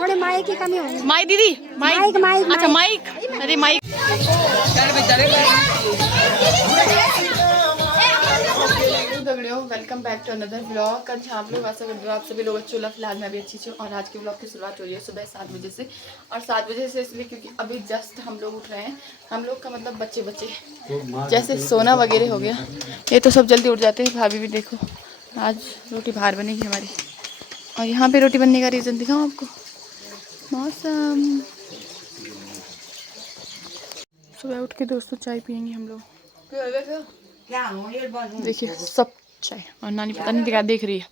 थोड़े माइक की कमी होगी। माइक दीदी, माइक माइक, अच्छा माइक, अरे mic. Welcome back to another vlog. कल आप लोग आशा करते हो आप सभी लोग अच्छे हो। फिलहाल मैं भी अच्छी हूँ और आज के व्लॉग की शुरुआत हो रही है सुबह 7 बजे से। और 7 बजे से इसलिए क्योंकि अभी जस्ट हम लोग उठ रहे हैं। हम लोग का मतलब बच्चे जैसे सोना वगैरह हो गया, ये तो सब जल्दी उठ जाते हैं। भाभी भी देखो आज रोटी बाहर बनेगी हमारी। और यहाँ पे रोटी बनने का रीज़न दिखाऊँ आपको, मौसम। सुबह उठ के दोस्तों चाय पियेंगे हम लोग। देखिए सब चाय, और नानी पता नहीं क्या देख रही है।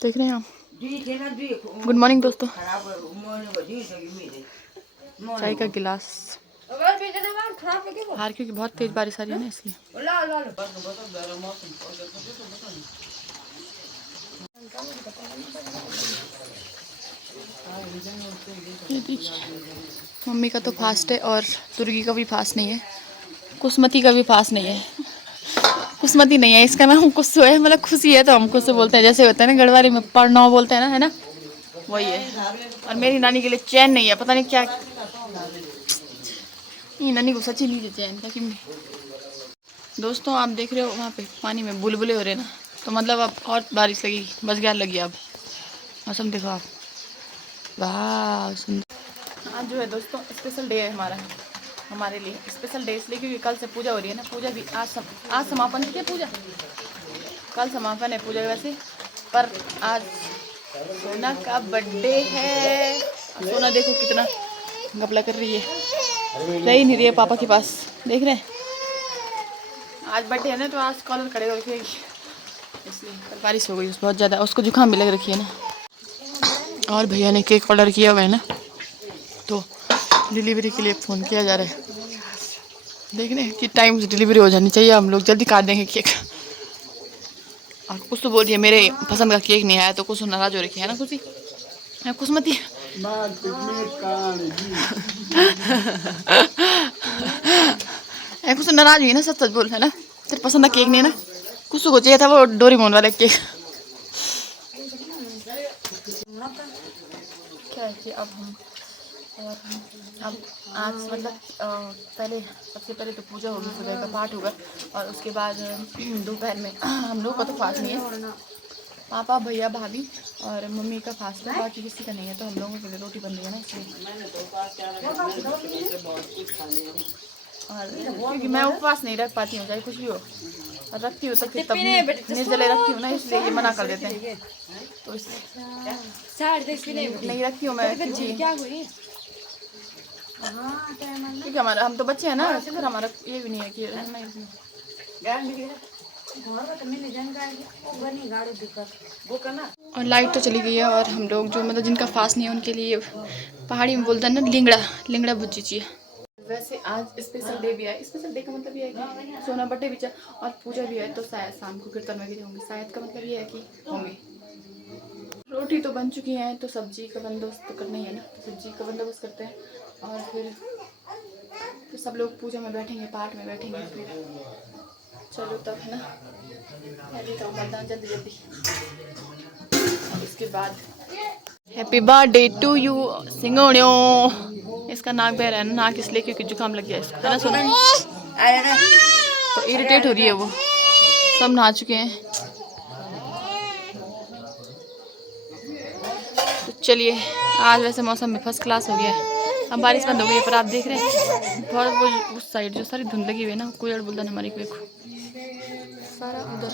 देख रहे हैं आप। गुड मॉर्निंग दोस्तों। चाय का गिलास बाहर क्योंकि बहुत तेज बारिश आ रही है ना, इसलिए। ये देखिए मम्मी का तो फास्ट है और दुर्गी का भी फास्ट नहीं है, कुसमती का भी फास्ट नहीं है। कुसमती नहीं है, इसका नाम कुसु है, मतलब खुशी है तो हम कुसु बोलते हैं। जैसे होता है ना गढ़वाली में पढ़ना बोलते हैं ना, है ना, वही है। और मेरी नानी के लिए चैन नहीं है, पता नहीं क्या। ये नानी को सच्ची नहीं चैन क्या कि। दोस्तों आप देख रहे हो वहाँ पे पानी में बुलबुले हो रहे ना, तो मतलब अब और बारिश लगेगी, बस ग्यार लगी। अब मौसम देखो आप, वाह सुंदर। आज जो है दोस्तों स्पेशल डे है हमारे लिए। स्पेशल डे इसलिए क्योंकि कल से पूजा हो रही है ना। पूजा भी आज समापन है। पूजा कल समापन है पूजा वैसे, पर आज सोना का बर्थडे है। सोना देखो कितना घपला कर रही है, रही नहीं रही है पापा के पास। देख रहे हैं आज बर्थडे है ना, तो आज कॉलर करेगा इसलिए। कल बारिश हो गई बहुत ज़्यादा, उसको जुकाम भी लग रखी है ना। और भैया ने केक ऑर्डर किया हुआ है ना, तो डिलीवरी के लिए फ़ोन किया जा रहा है। देख रहे हैं कि टाइम से डिलीवरी हो जानी चाहिए, हम लोग जल्दी काट देंगे केक। और कुछ तो बोल रही है मेरे पसंद का केक नहीं आया, तो कुछ नाराज़ हो रखी है ना खुशी, कुसमती। कुछ नाराज़ हुई ना, सच सच बोल, है ना, तेरे पसंद का केक नहीं है ना। कुछ को चाहिए था वो डोरेमोन वाला केक। क्या है कि अब आज मतलब पहले सबसे पहले तो पूजा होगी, सुबह का पाठ होगा, और उसके बाद दोपहर में हम लोग का तो फास्ट नहीं है, पापा भैया भाभी और मम्मी का फास्ट है, बाकी किसी का नहीं है। तो हम लोगों के लिए रोटी बन रही है ना, इसलिए। और क्योंकि मैं उपवास नहीं रख पाती हूँ, चाहे कुछ भी हो, और रखती हूँ तो फिर तब निर्जले रखती हूँ ना, इसलिए ये मना कर देते हैं। तो नहीं रखती हूँ मैं क्योंकि हमारा, हम तो बच्चे हैं ना, फिर हमारा ये भी नहीं है कि और लाइट तो चली गई है। और हम लोग जो मतलब जिनका फास्ट नहीं है उनके लिए पहाड़ी में बोलते हैं ना लिंगड़ा भुजी चाहिए। वैसे आज स्पेशल डे भी है। स्पेशल डे का मतलब ये है कि सोना बर्थडे भी है और पूजा भी है, तो शायद शाम को कीर्तन वगैरह होंगे। शायद का मतलब ये है कि होंगे। रोटी तो बन चुकी है, तो सब्जी का बंदोबस्त तो करना ही है ना, तो सब्जी का बंदोबस्त करते हैं। और फिर सब लोग पूजा में बैठेंगे, पाठ में बैठेंगे। फिर चलो तब, है ना, जल्दी जल्दी। इसके बाद हैप्पी बर्थडे टू यू सिंगोड़ियों। इसका नाक बह रहा है ना, नाक इसलिए क्योंकि जुकाम लग गया इसको, है ना सुना, तो इरिटेट हो रही है वो। सब नहा चुके हैं, तो चलिए। आज वैसे मौसम में फर्स्ट क्लास हो गया है। अब बारिश बंद हो गई है, पर आप देख रहे हैं थोड़ा वो उस साइड जो सारी धुंध लगी हुई है ना, कोयल बुलदन हमारी को देखो सारा उधर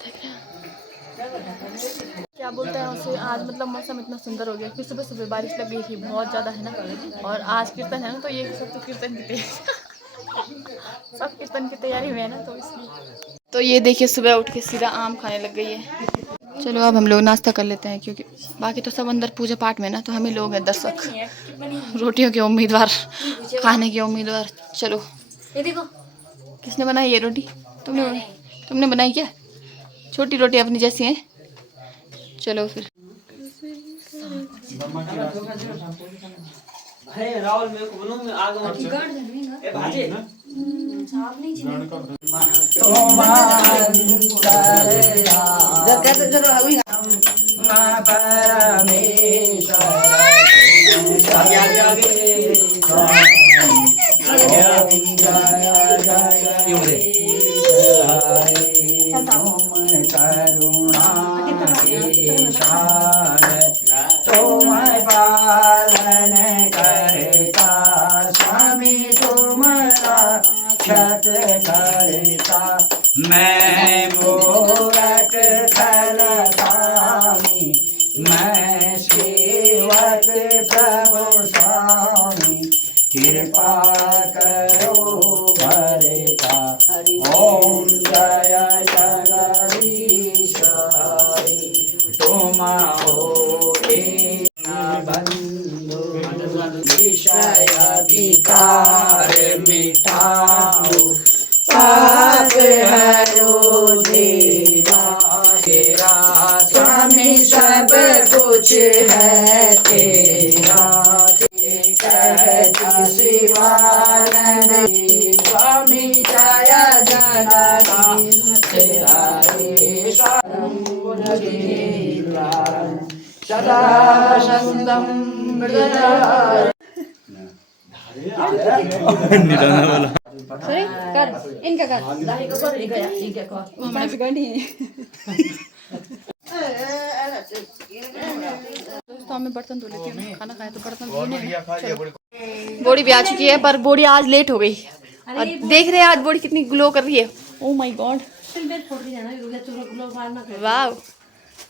देख रहे हैं। क्या बोलते हैं उसे, आज मतलब मौसम इतना सुंदर हो गया। फिर सुबह सुबह बारिश लग गई थी बहुत ज़्यादा, है ना। और आज कीर्तन है ना, तो ये सब तो कीर्तन की तैयारी सब कीर्तन की तैयारी में है ना, तो इसलिए। तो ये देखिए सुबह उठ के सीधा आम खाने लग गई है। चलो अब हम लोग नाश्ता कर लेते हैं, क्योंकि बाकी तो सब अंदर पूजा पाठ में ना, तो हम ही लोग हैं दर्शक, रोटियों के उम्मीदवार, खाने के उम्मीदवार। चलो ये देखो किसने बनाई ये रोटी, तुमने बनाई क्या? छोटी रोटी अपनी जैसी है। चलो फिर तुम पालन करता स्वामी तुम रक्षक करता मैं मूरख खलतामी मैं सेवक प्रभु स्वामी कृपा करो भरता ओम जय जगदीश तुम हो बंधु विषय विकार मिटाओ पाप हरो देवा तेरा स्वामी सब कुछ है तेरा कहती शिवानंद स्वामी जय जगदीश तेरा सदा संतम Sorry, कर इनका कर दोस्तों मैं बर्तन धो लेती हूँ, खाना खाया तो बर्तन धोने हैं। बॉडी भी आ चुकी है पर बॉडी आज लेट हो गई। और देख रहे हैं आज बॉडी कितनी ग्लो कर रही है। ओह माय गॉड, वाह।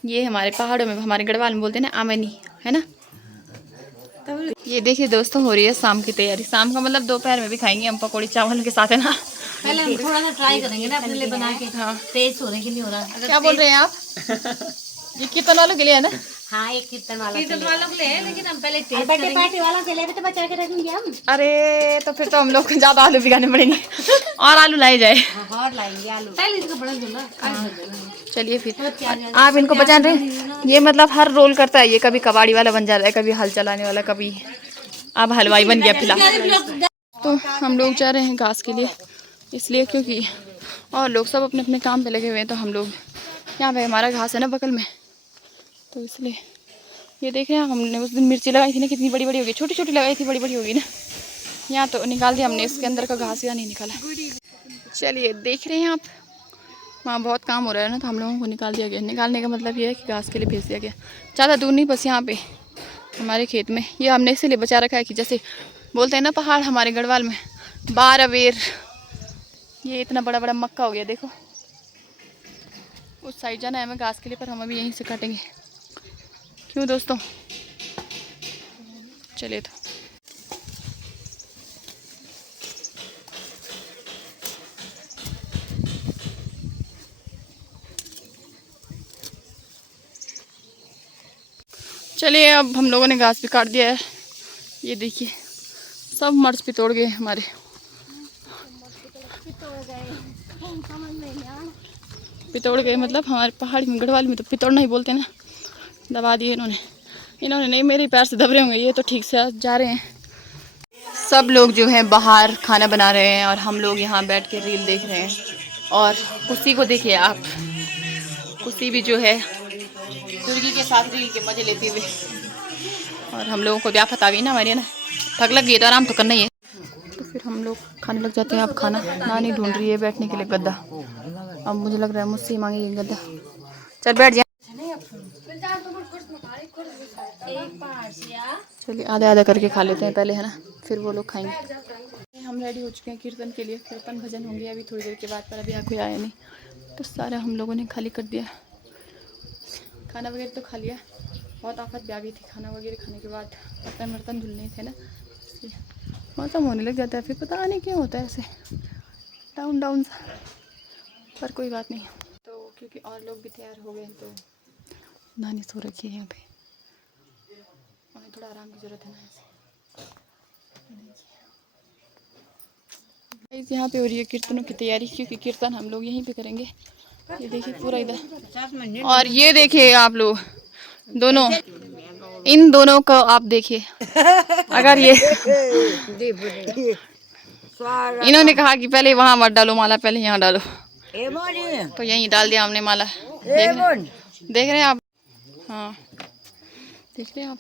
ये हमारे पहाड़ों में, हमारे गढ़वाल में बोलते हैं ना आमनी, है ना। ये देखिए दोस्तों, हो रही है शाम की तैयारी। शाम का मतलब दोपहर में भी खाएंगे हम पकौड़ी चावल के साथ, है ना। पहले हम थोड़ा सा ट्राई करेंगे ना अपने लिए बना के। हाँ, तेज होने के लिए हो रहा है। क्या बोल रहे हैं आप? ये कीर्तन वालों के लिए है ना। हाँ, एक कीर्तन वालों के लिए, लेकिन हम पहले टेस्ट करेंगे। पार्टी वालों के लिए भी तो बचा के रखेंगे हम। अरे तो फिर तो हम लोग को ज्यादा आलू भिगाने पड़ेंगे और आलू लाए जाए। और लाएंगे आलू, पहले इसको बड़ा धुलना। चलिए फिर आप इनको बचा रहे। ये मतलब हर रोल करता है ये, कभी कबाड़ी वाला बन जाता है, कभी हल चलाने वाला, कभी अब हलवाई बन गया फिलहाल। तो हम लोग जा रहे हैं घास के लिए, इसलिए क्योंकि और लोग सब अपने अपने काम पे लगे हुए हैं। तो हम लोग यहाँ पे, हमारा घास है ना बगल में, तो इसलिए ये देख रहे हैं। हमने उस दिन मिर्ची लगाई थी ना, कितनी बड़ी बड़ी होगी, छोटी छोटी लगाई थी, बड़ी बड़ी होगी ना। यहाँ तो निकाल दिया हमने, इसके अंदर का घास या नहीं निकाला। चलिए देख रहे हैं आप, वहाँ बहुत काम हो रहा है ना, तो हम लोगों को निकाल दिया गया। निकालने का मतलब ये है कि घास के लिए भेज दिया गया। ज़्यादा दूर नहीं, बस यहाँ पे हमारे खेत में। ये हमने इसीलिए बचा रखा है कि जैसे बोलते हैं ना पहाड़ हमारे गढ़वाल में, बार अवेर। ये इतना बड़ा बड़ा मक्का हो गया, देखो। उस साइड जाना है हमें घास के लिए, पर हम अभी यहीं से काटेंगे। क्यों दोस्तों, चलिए तो। चलिए अब हम लोगों ने घास भी काट दिया है। ये देखिए सब मर्च भी तोड़ गए हमारे। पितोड़ गए मतलब हमारे पहाड़ी में, गढ़वाल में तो पितोड़ना ही बोलते हैं ना। दबा दिए इन्होंने नहीं, मेरे पैर से दब रहे होंगे। ये तो ठीक से जा रहे हैं। सब लोग जो है बाहर खाना बना रहे हैं और हम लोग यहाँ बैठ के रील देख रहे हैं। और कुर्सी को देखिए आप, कुर्सी भी जो है सुर्गी के साथ रील के मजे लेते हुए। और हम लोगों को व्यापत आ गई ना हमारी, ना थक लग गई तो आराम तो करना ही है। तो फिर हम लोग खाने लग जाते हैं। अब खाना, नानी ढूंढ रही है बैठने के लिए गद्दा। अब मुझे लग रहा है मुझसे ही मांगेगी गद्दा। चल बैठ जा। चलिए आधा आधा करके खा लेते हैं पहले, है ना, फिर वो लोग खाएंगे। हम रेडी हो चुके हैं कीर्तन के लिए। कीर्तन भजन होंगे अभी थोड़ी देर के बाद, पर अभी यहाँ कोई आया नहीं, तो सारा हम लोगों ने खाली कर दिया। खाना वगैरह तो खा लिया। बहुत आफत भी आ गई थी खाना वगैरह खाने के बाद। बर्तन वर्तन धुलने थे ना, मौसम होने लग जाता है फिर, पता नहीं क्यों होता है ऐसे डाउन डाउन सा, पर कोई बात नहीं। तो क्योंकि और लोग भी तैयार हो गए, तो नानी सो रखी है यहाँ पे, उन्हें थोड़ा आराम की ज़रूरत है ना ऐसे। यहाँ पे हो रही है कीर्तनों की तैयारी, क्योंकि कीर्तन हम लोग यहीं पे करेंगे। ये देखिए पूरा इधर, और ये देखिए आप लोग दोनों, इन दोनों को आप देखिए। अगर ये इन्होंने कहा कि पहले वहाँ मत डालो माला, पहले यहाँ डालो, तो यहीं डाल दिया हमने माला। देख रहे हैं आप? हाँ देख रहे हैं आप?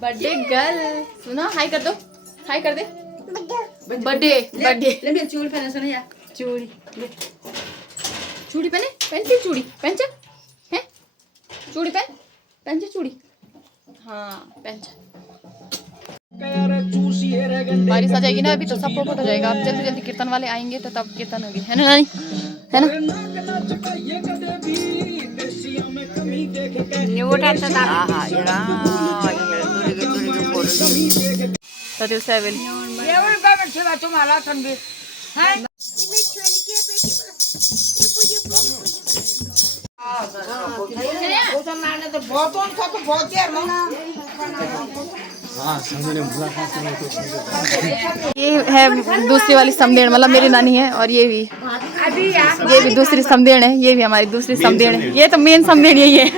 बर्थडे गर्ल सुना, हाय कर दो, हाय कर दे। बर्थडे बर्थडे चूड़ी पहने सुनो यार, चूड़ी चूड़ी पहने, पहन के चूड़ी पहन जा है, चूड़ी पहन जा चूड़ी, हाँ पहन जा। बारिश आ जाएगी ना अभी तो सब पोपट हो जाएगा। अब जल्दी जल्दी कीर्तन वाले आएंगे तो तब कीर्तन होगी, है ना नानी, है ना? ये है दूसरी वाली समदेण, मतलब मेरी नानी है, और ये भी दूसरी समदेण है, ये भी हमारी दूसरी समदेण है। ये तो मेन समदेण यही है।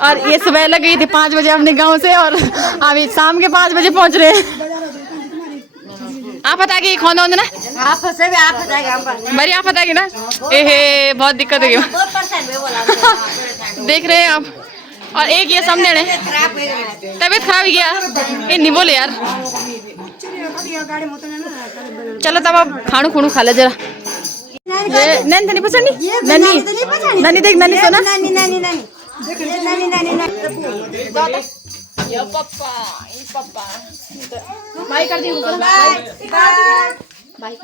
और ये सुबह लग गई थी 5 बजे अपने गांव से, और अभी शाम के 5 बजे पहुंच रहे हैं। आप बताएगी खाना ना, आप बड़ी आप बताएगी ना, ए बहुत दिक्कत होगी। देख रहे हैं आप। और एक ये समझे तबीयत खराब ही गया, ये नहीं बोले यार। चलो तब आप खाणू खुणू खा ले जरा। ये नैन तो नहीं पसंद, ननी ननी देख, ननी सुना, ये पापा, ये पापा बाय कर दी, बाय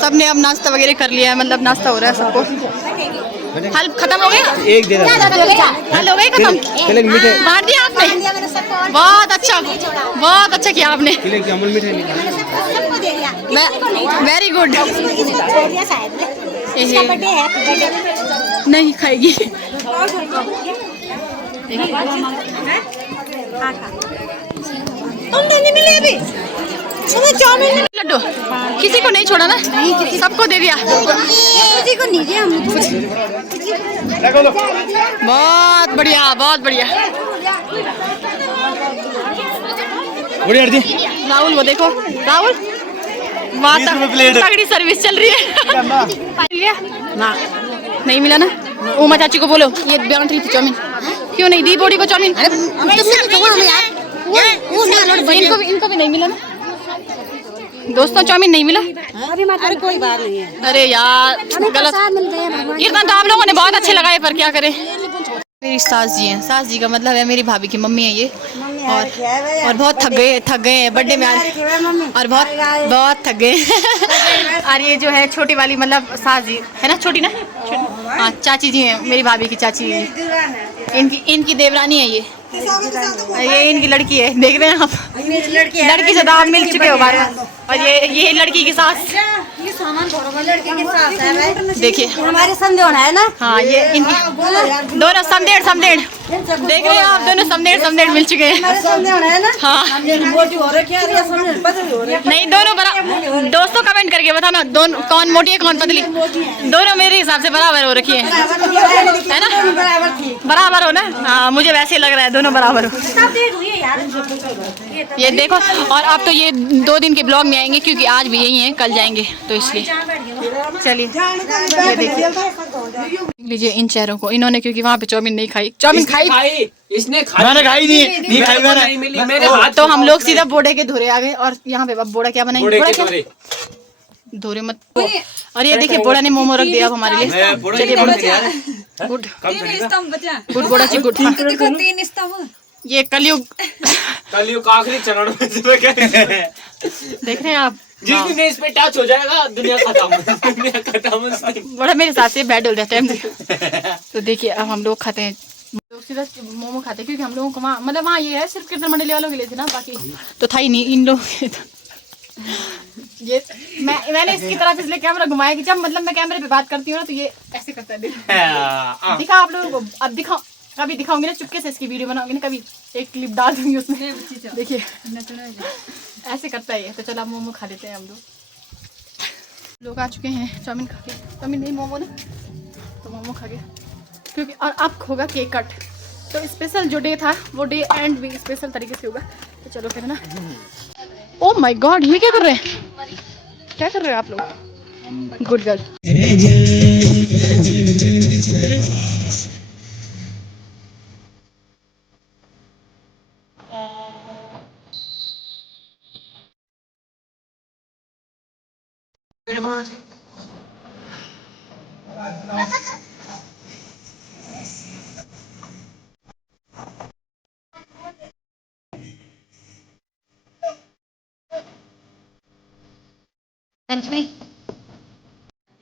सबने अब नाश्ता वगैरह कर लिया है, मतलब नाश्ता हो रहा है सबको। हल खत्म हो गया, एक दे हल हो गई खत्म, बांट दिया आपने, बहुत अच्छा किया आपने, वेरी गुड। नहीं खाएगी, तुम तो नहीं मिले अभी चाउमीन लड्डू किसी को नहीं छोड़ा ना, सबको दे दिया। किसी को नहीं दिया बहुत बढ़िया, बहुत बढ़िया। राहुल वो देखो, राहुल तगड़ी सर्विस चल रही है। ना नहीं मिला ना, उमा चाची को बोलो ये बयान रही थी चाउमीन, क्यों नहीं दी बॉडी को चाउमीन? इनको भी नहीं मिला ना दोस्तों, चाउमीन नहीं मिला। अरे कोई बात नहीं है। अरे यार गलत, इतना तो आप लोगों ने बहुत अच्छे लगाए, पर क्या करें। मेरी सास जी हैं, सास जी का मतलब है मेरी भाभी की मम्मी है ये, और बहुत थक गए हैं बर्थडे में आज, और बहुत थक गए। और ये जो है छोटी वाली मतलब सास जी है ना, छोटी ना, हाँ चाची जी हैं मेरी भाभी की चाची, इनकी देवरानी है ये इनकी लड़की है, देख रहे हैं आप, लड़की से तो आप मिल चुके हो बार बार। और ये लड़की की सास, ये सामान लड़की के साथ है, देखिए हमारे समझो है ना। हाँ ये इनकी दोनों समदेड़ देख रहे हैं आप, दोनों समदेड़ मिल चुके हैं। हाँ नहीं, दोनों बराबर। दोस्तों कमेंट करके बताना दोनों कौन मोटी है कौन पतली, दोनों मेरे हिसाब से बराबर हो रखी है ना, बराबर हो ना। हाँ मुझे वैसे लग रहा है दोनों बराबर हो। ये देखो, और अब तो ये 2 दिन के ब्लॉग में आएंगे क्योंकि आज भी यही है, कल जाएंगे तो इसलिए। चलिए ये देखिए, लीजिए इन चेहरों को, इन्होंने क्योंकि वहाँ पे चाउमीन नहीं खाई, चाउमीन खाई इसने मैंने खाई नहीं मिली मेरे हाथ। तो हम लोग सीधा बोड़े के धुरे आ गए, और यहाँ पे अब बोड़ा क्या बनाएंगे, बोड़ा क्या धोरे मत। और ये देखिए बोड़ा ने मोमो रख दिया अब हमारे लिए। चलिए गुड बोड़ा जी गुड। ये कलयुग आखिरी चरण में देख रहे हैं आप, जिस दिन इस पे टच हो जाएगा दुनिया खत्म। बड़ा मेरे साथ से बैड हो जाता है। तो देखिए अब हम लोग खाते हैं, लोग सीधा मोमो खाते हैं क्योंकि हम लोगों को वहाँ मतलब वहाँ ये है सिर्फ कीर्तन मंडली वालों के लिए थे ना, बाकी तो था ही नहीं इन लोग। ये मैंने इसकी तरफ इसलिए कैमरा घुमाया कि जब मतलब मैं कैमरे पे बात करती हूँ ना तो ये ऐसे करता है। दिखा आप लोगों को, अब दिखाओ, कभी दिखाऊंगी ना चुपके से, इसकी वीडियो बनाऊंगी ना, कभी एक क्लिप डाल दूंगी उसमें, देखिए ऐसे करता है ये। तो चलो अब मोमो खा लेते हैं हम लोग आ चुके हैं चाउमीन खा के, चाउमीन नहीं मोमो ना, तो मोमो खा के क्योंकि, और अब होगा केक कट, तो स्पेशल जो डे था वो डे एंड भी स्पेशल तरीके से होगा। तो चलो फिर ना। ओ माय गॉड, ये क्या कर रहे हैं, क्या कर रहे हो आप लोग? Good girl.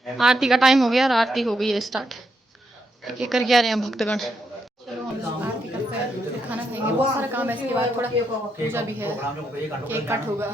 आरती का टाइम हो गया और आरती हो गई है स्टार्ट। ये कर क्या रहे हैं भक्तगण? चलो हम लोग आरती करते हैं, फिर खाना खाएंगे, बहुत सारा काम है इसके बाद, थोड़ा पूजा भी है, केक कट होगा।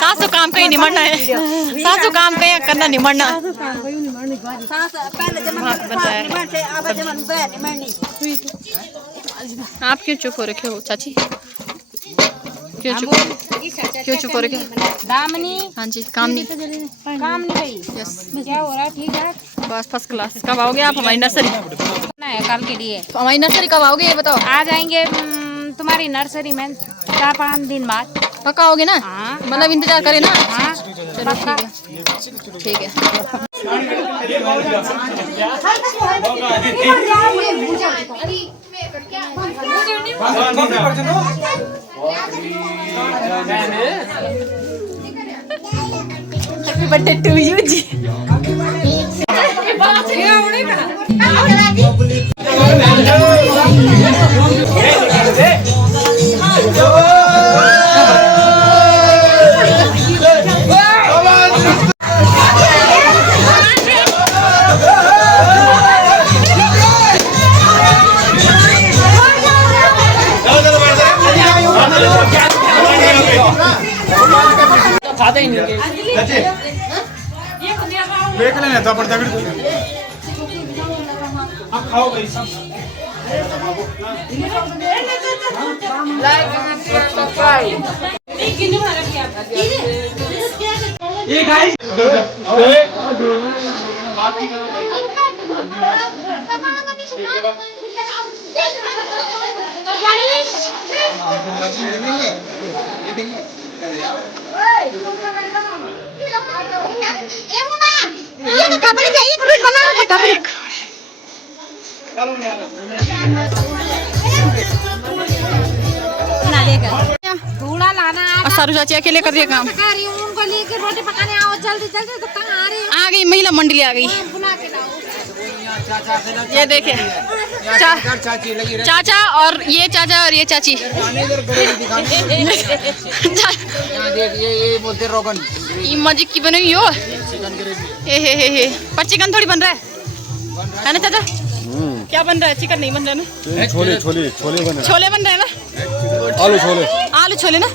सासू काम कहीं निमरना है, सासू काम कहीं करना निमरना। आप क्यों चुप हो रखे हो चाची, क्यों चुप हो रखे? दामनी हाँ जी, काम नहीं भाई। यस क्या हो रहा है? ठीक है बस फर्स्ट क्लास। कब आओगे आप हमारी नर्सरी? है कल के लिए हमारी नर्सरी कब आओगे ये बताओ? आ जाएंगे तुम्हारी नर्सरी में 4-5 दिन बाद। पक्का आओगे ना? हाँ। मतलब इंतजार करें ना? हाँ चलो ठीक है। हैप्पी बर्थडे टू यू जी। तो खाते ही नहीं थे। देख लेना तो अपन दगड़ आप खाओ भाई सब ये गाइस ना लेकर थोड़ा लाना और सारू चाची अकेले कर रही है काम। पका रही हूँ उनको लेके रोटी पकाने आओ जल्दी जल्दी तो कहाँ आ रही आ गई महिला मंडली आ गई। हो बुला के लाओ ये देखे चाचा और ये चाचा और ये चाची। ये बोलते रोगन ये मजिक की बनी यो हे पर चिकन थोड़ी बन रहा है ना चाचा? क्या बन रहा है? चिकन नहीं बन रहा है ना? छोले छोले छोले बने छोले बन रहे हैं ना? आलू छोले ना?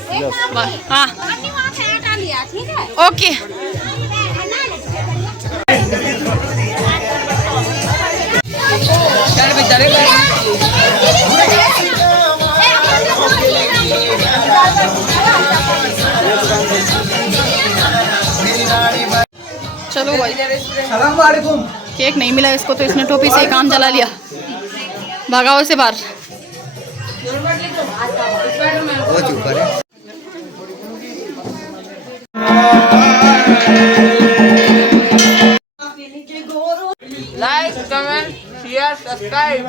हाँ अन्नी वहाँ से आटा लिया ठीक है ओके। चलो भाई केक नहीं मिला इसको तो इसने टोपी से ही काम चला लिया। भागा उसे बाहर। Like comment share subscribe.